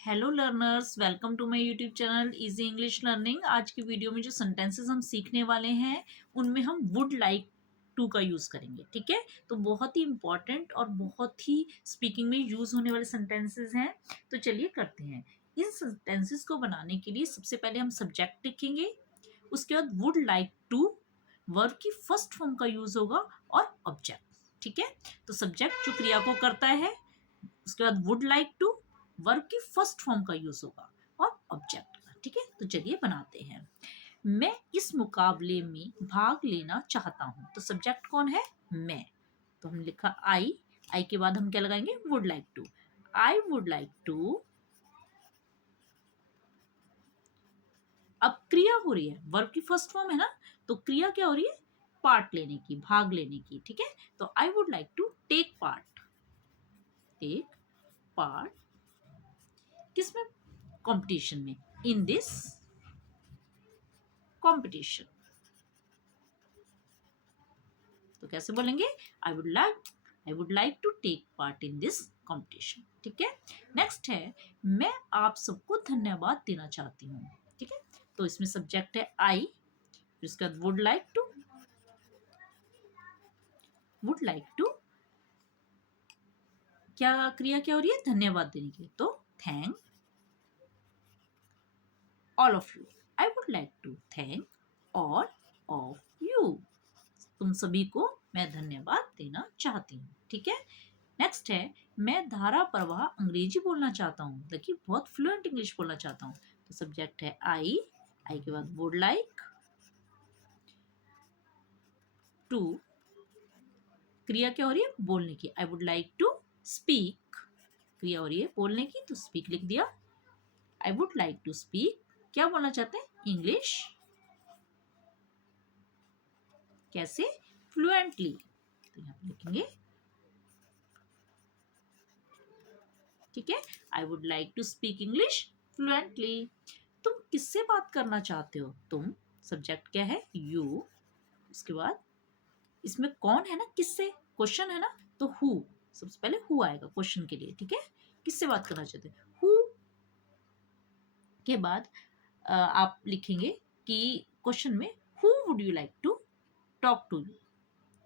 Hello learners, welcome to my YouTube channel easy English learning. आज की video में जो सेंटेंसेस हम सीखने वाले हैं उनमें हम वुड लाइक टू का यूज़ करेंगे। ठीक है, तो बहुत ही इंपॉर्टेंट और बहुत ही स्पीकिंग में यूज़ होने वाले सेंटेंसेस हैं। तो चलिए करते हैं। इन सेंटेंसेस को बनाने के लिए सबसे पहले हम सब्जेक्ट लिखेंगे, उसके बाद वुड लाइक टू, वर्ब की फर्स्ट फॉर्म का यूज़ होगा और ऑब्जेक्ट। ठीक है, तो सब्जेक्ट जो क्रिया को करता है, उसके बाद वुड लाइक टू, वर्ब की फर्स्ट फॉर्म का यूज होगा और ऑब्जेक्ट का। ठीक है, तो चलिए बनाते हैं। मैं इस मुकाबले में भाग लेना चाहता हूं, तो सब्जेक्ट कौन है? मैं। तो हमने लिखा आई, आई के बाद हम क्या लगाएंगे? Would like to. I would like to. अब क्रिया हो रही है, वर्ब की फर्स्ट फॉर्म है ना, तो क्रिया क्या हो रही है? पार्ट लेने की, भाग लेने की। ठीक है, तो I would like to take part. Take part किसमें? कंपटीशन में। In this competition. तो कैसे बोलेंगे? I would like to take part in this competition. ठीक है, नेक्स्ट है मैं आप सबको धन्यवाद देना चाहती हूँ। ठीक है, तो इसमें सब्जेक्ट है आई, फिर उसके बाद would like to. Would like to क्या क्रिया क्या हो रही है? धन्यवाद देने की, तो thank all of you. I would like to thank all of you. तुम सभी को मैं धन्यवाद देना चाहती हूँ। ठीक है, नेक्स्ट है मैं धारा प्रवाह अंग्रेजी बोलना चाहता हूँ। देखिए, बहुत फ्लुएंट इंग्लिश बोलना चाहता हूँ। तो सब्जेक्ट है आई, आई के बाद वुड लाइक टू, क्रिया क्या हो रही है? बोलने की। I would like to speak, क्रिया हो रही है बोलने की, तो स्पीक लिख दिया। I would like to speak, क्या बोलना चाहते हैं? इंग्लिश। कैसे? फ्लुएंटली। तो यहाँ पे लिखेंगे, ठीक है, I would like to speak English fluently. तुम किससे बात करना चाहते हो? तुम, सब्जेक्ट क्या है? यू। उसके बाद इसमें कौन है ना, किससे, क्वेश्चन है ना, तो हु। सबसे पहले हु आएगा क्वेश्चन के लिए। ठीक है, किससे बात करना चाहते हैं? हु के बाद आप लिखेंगे कि क्वेश्चन में who would you like to talk to you.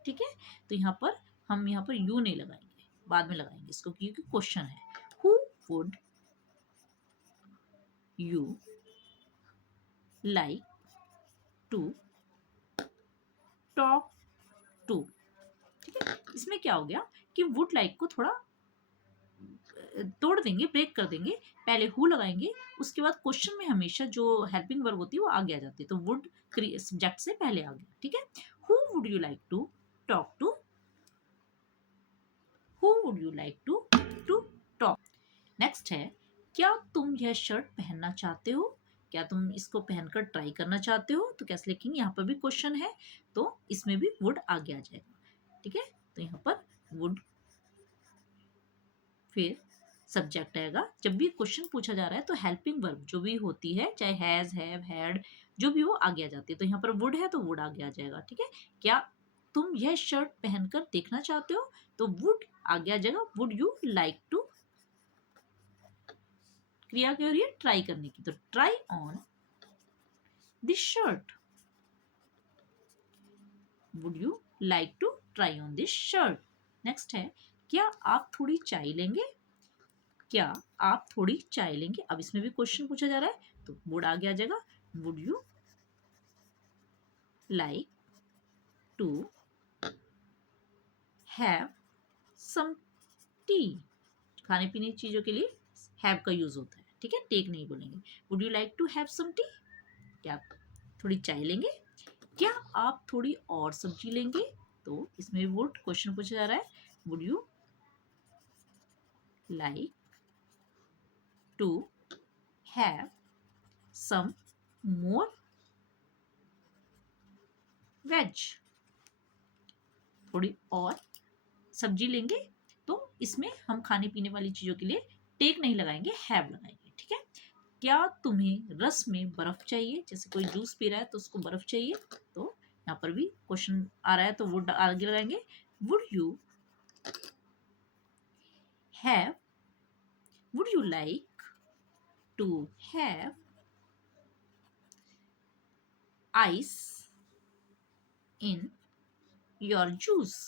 ठीक है, तो यहाँ पर यू नहीं लगाएंगे, बाद में लगाएंगे इसको, क्योंकि क्वेश्चन है। Who would you like to talk to. ठीक है, इसमें क्या हो गया कि वुड लाइक को थोड़ा तोड़ देंगे, ब्रेक कर देंगे। पहले हु लगाएंगे, उसके बाद क्वेश्चन में हमेशा जो हेल्पिंग वर्ब होती है वो आगे आ जाती है, तो वुड सब्जेक्ट से पहले आ गया। ठीक है, who would you like to talk to, who would you like to talk. Next है क्या तुम यह शर्ट पहनना चाहते हो? क्या तुम इसको पहनकर ट्राई करना चाहते हो? तो कैसे लिखेंगे? यहाँ पर भी क्वेश्चन है, तो इसमें भी वुड आगे आ जाएगा। ठीक है, तो यहाँ पर वुड, फिर सब्जेक्ट आएगा। जब भी क्वेश्चन पूछा जा रहा है तो हेल्पिंग वर्ब जो भी होती है, चाहे हैज, हैव, हैड, जो भी वो आगे आ जाती है। तो यहाँ पर वुड है तो वुड आगे आ जाएगा। ठीक है, क्या तुम यह शर्ट पहनकर देखना चाहते हो? तो वुड आगे आ जाएगा। वुड यू लाइक टू, क्रिया क्या हो रही है? ट्राई करने की, तो try on this shirt. Would you like to try on this shirt. Next है क्या आप थोड़ी चाय लेंगे? क्या आप थोड़ी चाय लेंगे? अब इसमें भी क्वेश्चन पूछा जा रहा है, तो वुड आगे आ जाएगा। Would you like to have some tea. खाने पीने की चीजों के लिए हैव का यूज होता है। ठीक है, टेक नहीं बोलेंगे। Would you like to have some tea, क्या आप थोड़ी चाय लेंगे? क्या आप थोड़ी और सब्जी लेंगे? तो इसमें वुड क्वेश्चन पूछा जा रहा है। Would you like to have some more veg, थोड़ी और सब्जी लेंगे? तो इसमें हम खाने पीने वाली चीजों के लिए टेक नहीं लगाएंगे, हैव लगाएंगे। ठीक है, क्या तुम्हें रस में बर्फ चाहिए? जैसे कोई जूस पी रहा है तो उसको बर्फ चाहिए, तो यहाँ पर भी क्वेश्चन आ रहा है तो वुड आगे लगाएंगे। Would you have, would you like to have ice in your juice?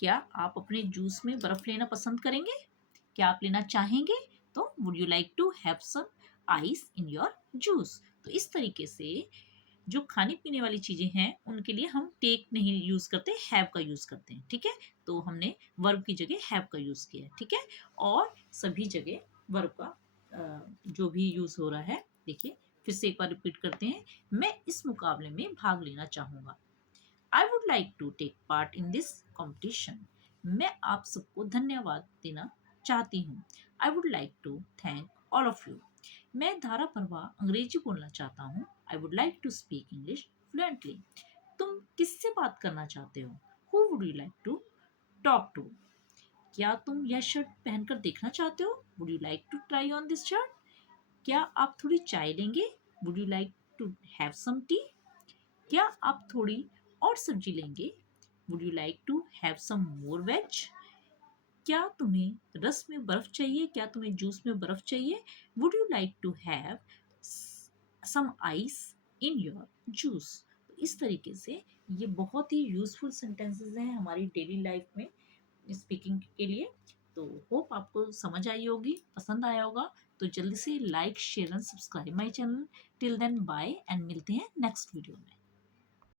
क्या आप अपने जूस में बर्फ लेना पसंद करेंगे? क्या आप लेना चाहेंगे? तो would you like to have some ice in your juice? तो इस तरीके से जो खाने पीने वाली चीजें हैं उनके लिए हम टेक नहीं यूज करते, हैव का यूज करते हैं। ठीक है, तो हमने वर्ब की जगह हैव का यूज किया है। ठीक है, और सभी जगह वर्ब का जो भी यूज हो रहा है, देखिए फिर से एक बार रिपीट करते हैं। मैं इस मुकाबले में भाग लेना चाहूंगा। I would like to take part in this competition. मैं आप सबको धन्यवाद देना चाहती हूँ। I would like to thank all of you. मैं धारा प्रवाह अंग्रेजी बोलना चाहता हूँ। I would like to speak English fluently. तुम किससे बात करना चाहते हो? Who would you like to talk to? क्या तुम यह शर्ट पहनकर देखना चाहते हो? Would you like to try on this shirt? क्या आप थोड़ी चाय लेंगे? Would you like to have some tea? क्या आप थोड़ी और सब्जी लेंगे? Would you like to have some more veg? क्या तुम्हें रस में बर्फ चाहिए? क्या तुम्हें जूस में बर्फ चाहिए? Would you like to have some ice in your juice? तो इस तरीके से ये बहुत ही यूजफुल सेंटेंसेस हैं हमारी डेली लाइफ में स्पीकिंग के लिए। तो होप आपको समझ आई होगी, पसंद आया होगा। तो जल्दी से like share and subscribe my channel. Till then bye and मिलते हैं नेक्स्ट वीडियो में।